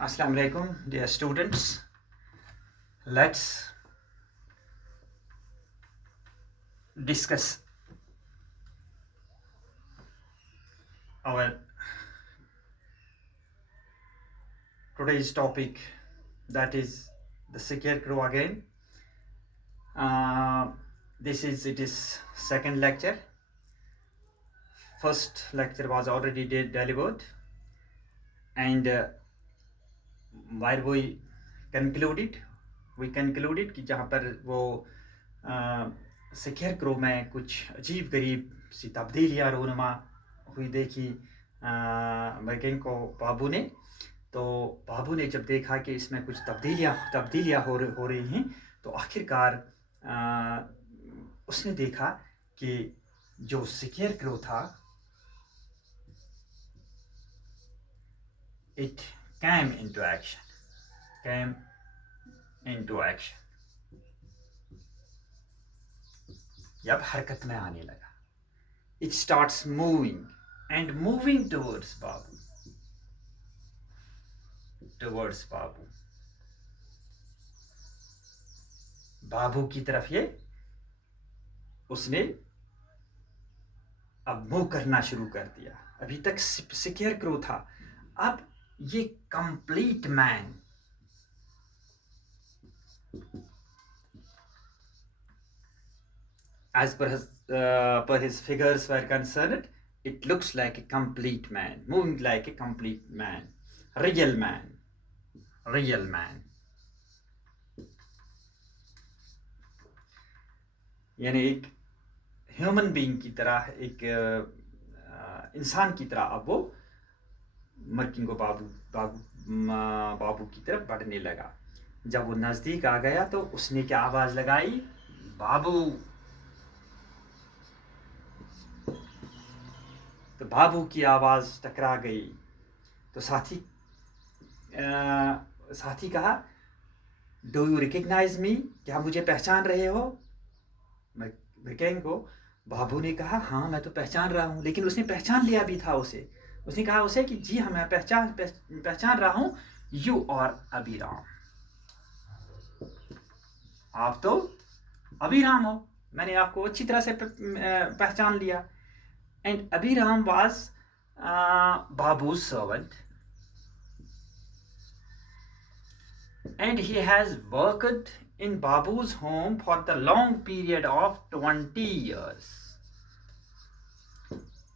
Assalamu alaikum, dear students. Let's discuss our today's topic, that is the scarecrow again. This is second lecture. First lecture was already delivered, and while we concluded कि जहाँ पर वो scarecrow में कुछ अजीब गरीब सी तब्दीलियाँ रूनुमा हुई देखी मैकेन को बाबू ने। तो बाबू ने जब देखा कि इसमें कुछ तब्दीलियाँ हो रही हैं, तो आखिरकार उसने देखा कि जो स्केयरक्रो था, it came into action, जब हरकत में आने लगा, it starts moving towards बाबू की तरफ ये उसने अब मूव करना शुरू कर दिया। अभी तक स्केयरक्रो था, अब ये complete man, as per his figures were concerned, it looks like a complete man, moving like a complete man, real man, यानी एक ह्यूमन बीइंग की तरह, एक इंसान की तरह अब वो मर्किंगो बाबू की तरफ बढ़ने लगा। जब वो नजदीक आ गया तो उसने क्या आवाज लगाई? बाबू। तो बाबू की आवाज टकरा गई। तो साथी कहा, डू यू रिकग्नाइज मी? क्या मुझे पहचान रहे हो? मैकेन को बाबू ने कहा, हाँ मैं तो पहचान रहा हूँ। लेकिन उसने पहचान लिया भी था उसे। उसने कहा उसे कि जी हाँ मैं पहचान रहा हूँ, यू आर अभिराम, आप तो अभिराम हो, मैंने आपको अच्छी तरह से पहचान लिया। And Abhiram was Babu's servant, and he has worked in Babu's home for the long period of 20 years,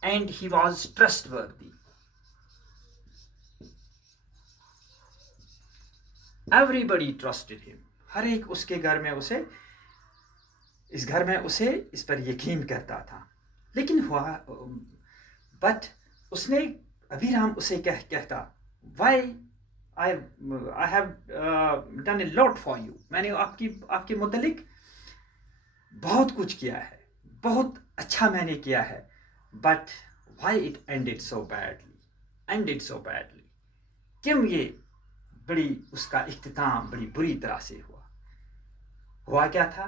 and he was trustworthy. Everybody trusted him. हर एक उसके घर में उसे, इस घर में उसे इस पर यकीन करता था। लेकिन हुआ, बट उसने, अभिराम उसे कहता, Why I have done a lot for you. मैंने आपके मुतालिक बहुत कुछ किया है, बहुत अच्छा मैंने किया है, but why it ended so badly. क्यों ये उसका इख्तिताम बड़ी बुरी तरह से हुआ क्या था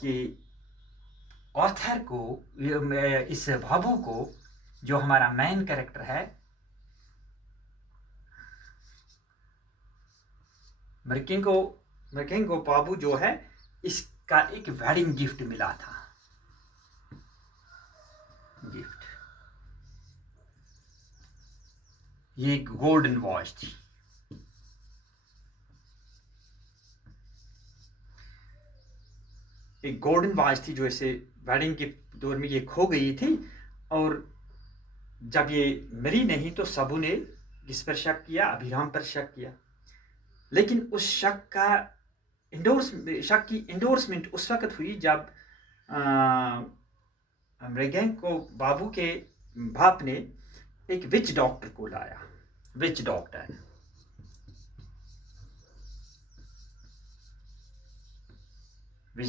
कि ऑथर को, इस बाबू को, जो हमारा मेन कैरेक्टर है, मर्किंग को बाबू जो है, इसका एक वेडिंग गिफ्ट मिला था। ये एक गोल्डन वॉच थी। एक गोल्डन वॉच थी जो इसे वेडिंग के दौर में ये खो गई थी। और जब ये मिली नहीं तो सबू ने किस पर शक किया? अभिराम पर शक किया। लेकिन उस शक की इंडोर्समेंट उस वक्त हुई जब मृगैंग को बाबू के बाप ने एक विच डॉक्टर को लाया। विच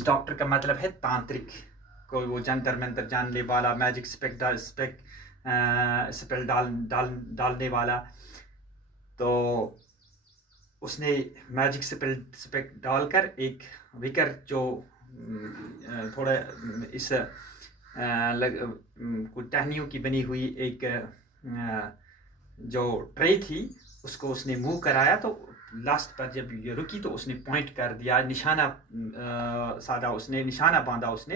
डॉक्टर का मतलब है तांत्रिक, कोई वो जंतर मंतर जानने वाला, मैजिक स्पेल डालने वाला। तो उसने मैजिक स्पेल डालकर एक विकर, जो थोड़ा इस कुछ टहनियों की बनी हुई एक जो ट्रे थी, उसको उसने मूव कराया, तो लास्ट पर जब ये रुकी तो उसने पॉइंट कर दिया, निशाना साधा, उसने निशाना बांधा उसने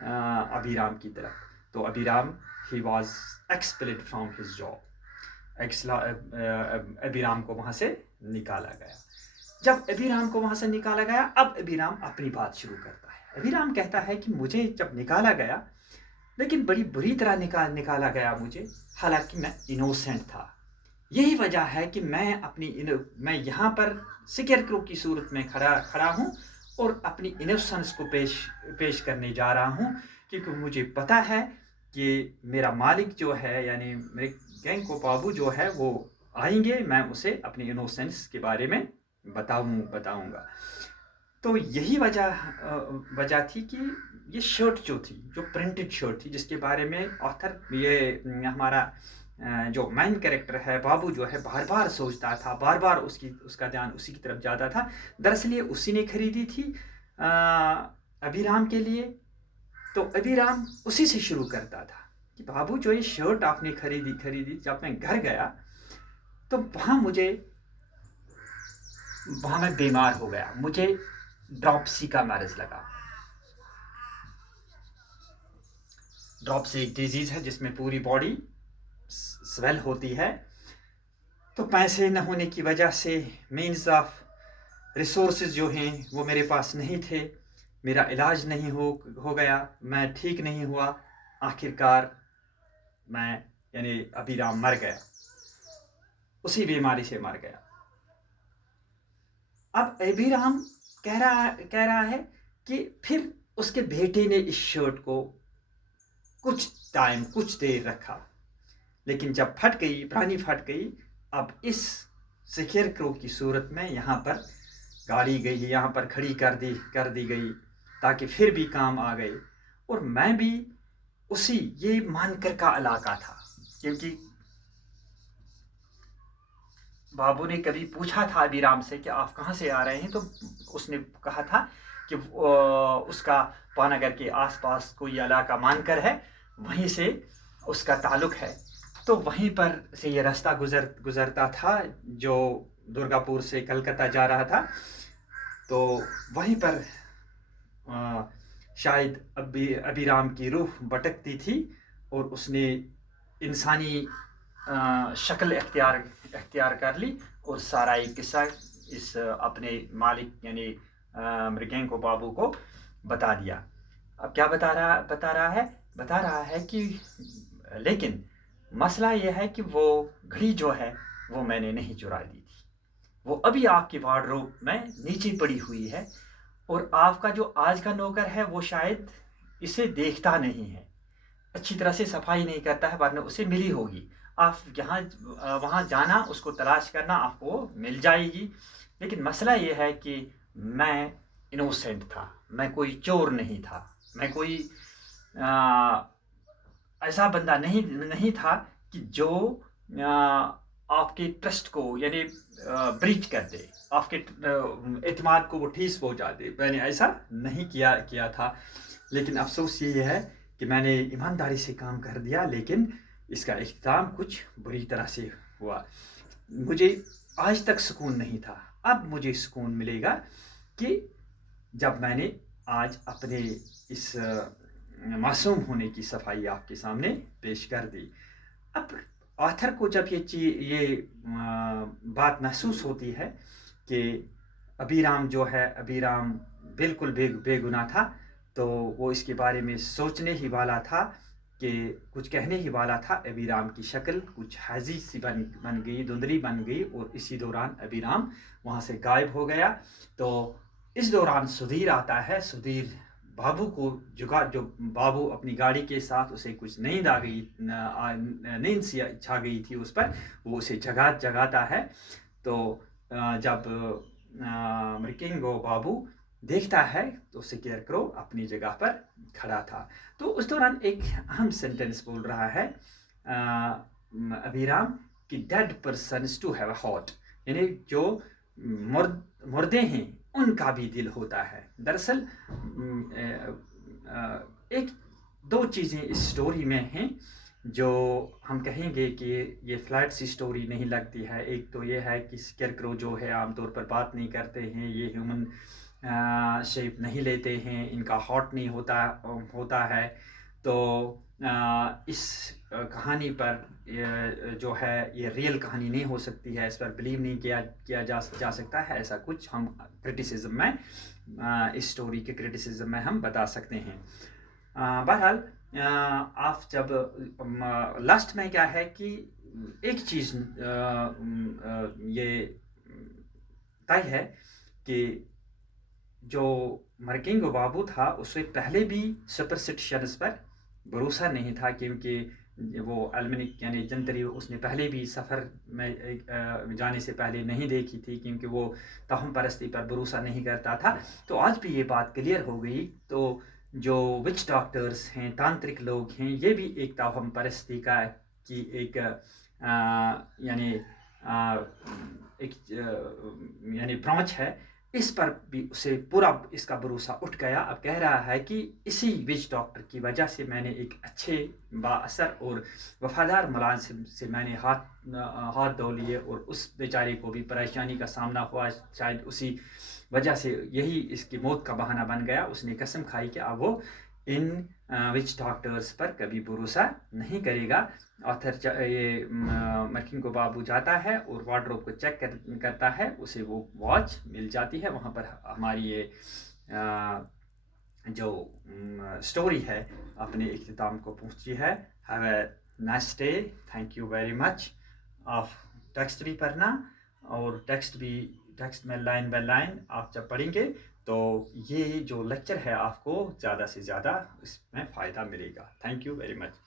अबीराम की तरफ। तो Abiram he was expelled from his job. Abiram को वहाँ से निकाला गया। जब अबीराम को वहाँ से निकाला गया, अब अबीराम अपनी बात शुरू करता है। अबीराम कहता है कि मुझे जब निकाला गया, लेकिन बड़ी बुरी तरह निकाला गया मुझे, हालांकि मैं इनोसेंट था। यही वजह है कि मैं यहाँ पर स्केरक्रो की सूरत में खड़ा हूँ और अपनी इनोसेंस को पेश करने जा रहा हूँ, क्योंकि मुझे पता है कि मेरा मालिक जो है, यानी मेरे गेंको बाबू जो है, वो आएंगे, मैं उसे अपनी इनोसेंस के बारे में बताऊंगा। तो यही वजह थी कि ये शर्ट जो थी, जो प्रिंटेड शर्ट थी, जिसके बारे में ऑथर, ये हमारा जो मेन कैरेक्टर है बाबू जो है, बार बार सोचता था, बार बार उसका ध्यान उसी की तरफ जाता था। दरअसल ये उसी ने खरीदी थी अबीराम के लिए। तो अबीराम उसी से शुरू करता था कि बाबू जो ये शर्ट आपने खरीदी, जब मैं घर गया तो वहाँ मैं बीमार हो गया, मुझे ड्रॉप्सी का मर्ज लगा। ड्रॉप्सी एक डिजीज है जिसमें पूरी बॉडी स्वेल होती है। तो पैसे न होने की वजह से, मीन्स ऑफ रिसोर्सेज जो हैं वो मेरे पास नहीं थे, मेरा इलाज नहीं हो गया, मैं ठीक नहीं हुआ, आखिरकार मैं यानी अबीराम मर गया, उसी बीमारी से मर गया। अब अबीराम कह रहा है कि फिर उसके बेटे ने इस शर्ट को कुछ देर रखा, लेकिन जब फट गई, पुरानी फट गई, अब इस स्केरक्रो की सूरत में यहाँ पर गाड़ी गई, यहाँ पर खड़ी कर दी गई, ताकि फिर भी काम आ गए। और मैं भी ये मानकर का इलाका था, क्योंकि बाबू ने कभी पूछा था अबीराम से कि आप कहाँ से आ रहे हैं, तो उसने कहा था कि उसका पानागर के आसपास कोई इलाका मानकर है, वहीं से उसका ताल्लुक है। तो वहीं पर से ये रास्ता गुजरता था जो दुर्गापुर से कलकत्ता जा रहा था। तो वहीं पर शायद अबीराम की रूह भटकती थी और उसने इंसानी शक्ल इख्तियार कर ली और सारा एक किस्सा इस अपने मालिक यानी मृगेंको बाबू को बता दिया। अब क्या बता रहा है कि लेकिन मसला यह है कि वो घड़ी जो है वो मैंने नहीं चुरा दी थी, वो अभी आपकी वार्डरोब में नीचे पड़ी हुई है, और आपका जो आज का नौकर है वो शायद इसे देखता नहीं है, अच्छी तरह से सफाई नहीं करता है, वरना उसे मिली होगी। आप वहाँ जाना, उसको तलाश करना, आपको मिल जाएगी। लेकिन मसला ये है कि मैं इनोसेंट था, मैं कोई चोर नहीं था, मैं कोई ऐसा बंदा नहीं था कि जो आपके ट्रस्ट को यानी ब्रीच कर दे, आपके एतमाद को वो ठेस पहुंचा दे। मैंने ऐसा नहीं किया था। लेकिन अफसोस ये है कि मैंने ईमानदारी से काम कर दिया, लेकिन इसका इख्तिताम कुछ बुरी तरह से हुआ। मुझे आज तक सुकून नहीं था। अब मुझे सुकून मिलेगा कि जब मैंने आज अपने इस मासूम होने की सफाई आपके सामने पेश कर दी। अब ऑथर को जब ये बात महसूस होती है कि अबीराम बिल्कुल बेगुनाह था, तो वो इसके बारे में सोचने ही वाला था कि कुछ कहने ही वाला था। अबीराम की शक्ल कुछ हाजी सी बन गई, धुंधली बन गई, और इसी दौरान अबीराम वहाँ से गायब हो गया। तो इस दौरान सुधीर आता है। सुधीर बाबू को जो बाबू अपनी गाड़ी के साथ उसे कुछ नींद सी छा गई थी उस पर, वो उसे जगाता है। तो जब मृगेंको बाबू देखता है तो स्केरक्रो अपनी जगह पर खड़ा था। तो उस दौरान एक अहम सेंटेंस बोल रहा है अबीराम कि dead persons to have a heart, यानी जो मुर्दे हैं उनका भी दिल होता है। दरअसल एक दो चीज़ें इस स्टोरी में हैं जो हम कहेंगे कि ये फ्लैट सी स्टोरी नहीं लगती है। एक तो ये है कि स्केरक्रो जो है आमतौर पर बात नहीं करते हैं, ये ह्यूमन शेप नहीं लेते हैं, इनका हॉट नहीं होता है। तो इस कहानी पर जो है ये रियल कहानी नहीं हो सकती है, इस पर बिलीव नहीं किया जा सकता है, ऐसा कुछ हम क्रिटिसिज्म में इस स्टोरी के क्रिटिसिज्म में हम बता सकते हैं। बहरहाल आप जब लास्ट में क्या है कि एक चीज़ ये तय है कि जो मर्किंगो बाबू था उसे पहले भी सुपरस्टिशंस पर भरोसा नहीं था, क्योंकि वो अल्मनिक यानी जंतरी उसने पहले भी सफ़र में जाने से पहले नहीं देखी थी, क्योंकि वो तहम परस्ती पर भरोसा नहीं करता था। तो आज भी ये बात क्लियर हो गई। तो जो विच डॉक्टर्स हैं, तांत्रिक लोग हैं, ये भी एक तहम परस्ती की एक यानी यानी ब्रांच है। इस पर भी उसे पूरा इसका भरोसा उठ गया। अब कह रहा है कि इसी विच डॉक्टर की वजह से मैंने एक अच्छे बाअसर और वफादार मुलाजिम से मैंने हाथ धो लिए, और उस बेचारे को भी परेशानी का सामना हुआ। शायद उसी वजह से यही इसकी मौत का बहाना बन गया। उसने कसम खाई कि अब वो इन विच डॉक्टर्स पर कभी भरोसा नहीं करेगा। ऑथर ये मर्किंगो बाबू जाता है और वार्डरोब को चेक करता है, उसे वो वॉच मिल जाती है। वहाँ पर हमारी ये जो स्टोरी है अपने इख्तिताम को पहुँची है। Have a nice day, thank you very much. आप टेक्स्ट भी पढ़ना, और टेक्स्ट में लाइन बाय लाइन आप जब पढ़ेंगे तो ये जो लेक्चर है आपको ज़्यादा से ज़्यादा इसमें फ़ायदा मिलेगा। Thank you very much.